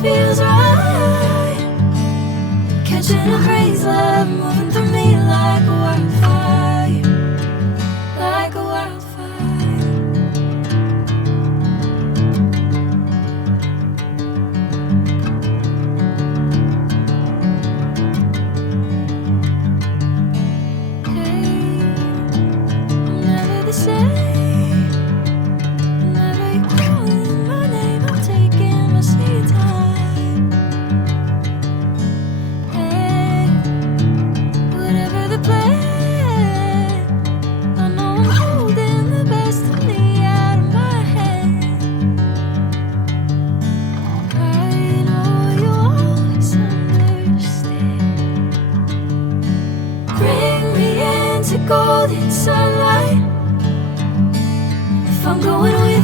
just feels right. Catching a breeze, love moving through me like a wildfire, like a wildfire. Hey, I'm never the same. Whenever you're calling my name, I'm taking my sweet time. Hey, whatever the plan, I know I'm holding the best of me out of my hand. I know you always understand. Bring me into golden sunlight. If I'm going with